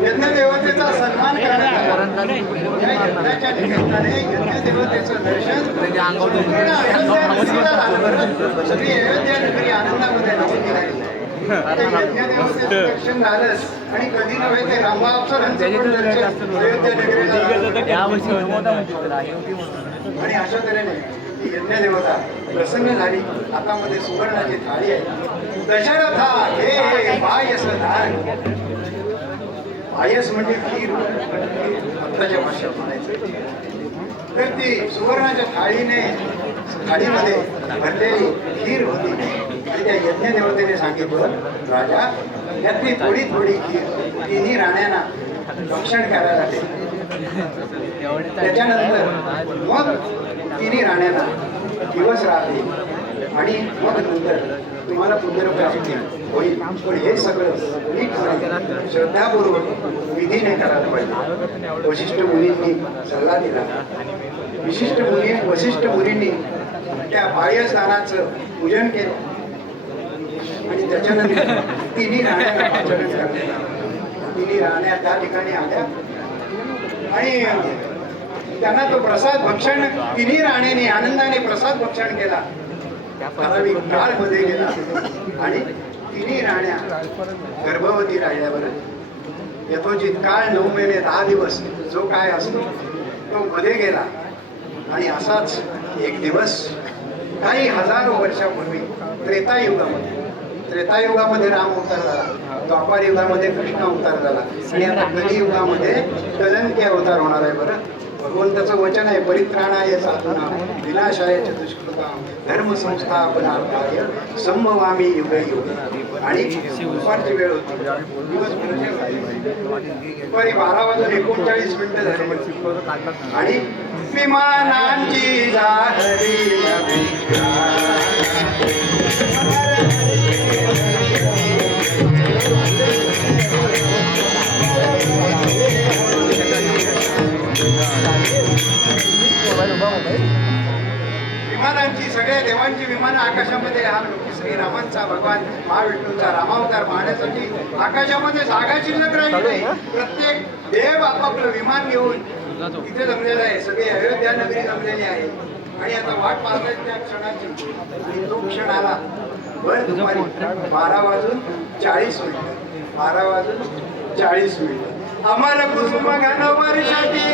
यज्ञदेवतेचा सन्मान करण्याचा श्री अयोध्या नगरी आनंदामध्ये दर्शन झालं आणि कधी नव्हे ते रामबाबसरांचं अयोध्या नगरीला आणि अशा तऱ्हेने ही यज्ञदेवता प्रसन्न झाली. हातामध्ये सुवर्णाची थाळी आहे. दशरथा हे पायस धार. पायस म्हणजे खीर आत्ताच्या भाषेत म्हणायचं. तर ती सुवर्णाच्या थाळीमध्ये भरलेली खीर होती आणि त्या यज्ञदेवतेने सांगितलं, राजा यातली थोडी थोडी खीर तिन्ही राण्यांना भक्षण करायला दे. त्याच्यानंतर मग तिन्ही राण्यांना दिवस राहते आणि मग नंतर तुम्हाला पुण्यप्राप्ती होईल. पण हे सगळं नीट श्रद्धापूर्वक विधीने करायला पाहिजे. वशिष्ठ मुनींनी सल्ला दिला. वशिष्ठ मुनींनी त्या बाह्यस्थानाचं पूजन केलं आणि त्याच्यानंतर तिन्ही राण्यांना आचरण करण्यात. तिन्ही राण्या त्या ठिकाणी आल्या आणि त्यांना तो प्रसाद भक्षण तिन्ही राण्यांनी आनंदाने प्रसाद भक्षण केला. ठराविक काळ मध्ये गेला आणि तिन्ही राण्या गर्भवती राहिल्यावर यथोचित काळ 9 महिने 10 दिवस जो काय असतो तो मध्ये गेला. आणि असाच एक दिवस काही हजारो वर्षापूर्वी त्रेतायुगामध्ये राम अवतार झाला. द्वापार युगामध्ये कृष्ण अवतार झाला आणि आता कलियुगामध्ये कलंकी अवतार होणार आहे. बरं, भगवंताचं वचन आहे, परित्राणाय साधूनां विनाशाय च दुष्कृतां धर्म संस्थापनार्थाय संभवामी युगे युगे. आणि दुपारची वेळ होती. दुपारी 12 वाजून 39 मिनिटं झाली आणि विमानांची झाली विमानांची, सगळ्या देवांची विमानं आकाशामध्ये श्रीरामांचा भगवान महाविष्णूंचा रामावतार पाहण्यासाठी आकाशामध्ये जागा शिल्लक राहिली नाही. प्रत्येक देव आपापलं विमान घेऊन तिथे जमलेला आहे. सगळी अयोध्या नगरी जमलेली आहे आणि आता वाट पाहताय त्या क्षणाची. आणि तो क्षण आला भर दुपारी 12 वाजून 40 मिनिटं. 12 वाजून 40 मिनिटं. आम्हाला कुसुम घालव वर्षाची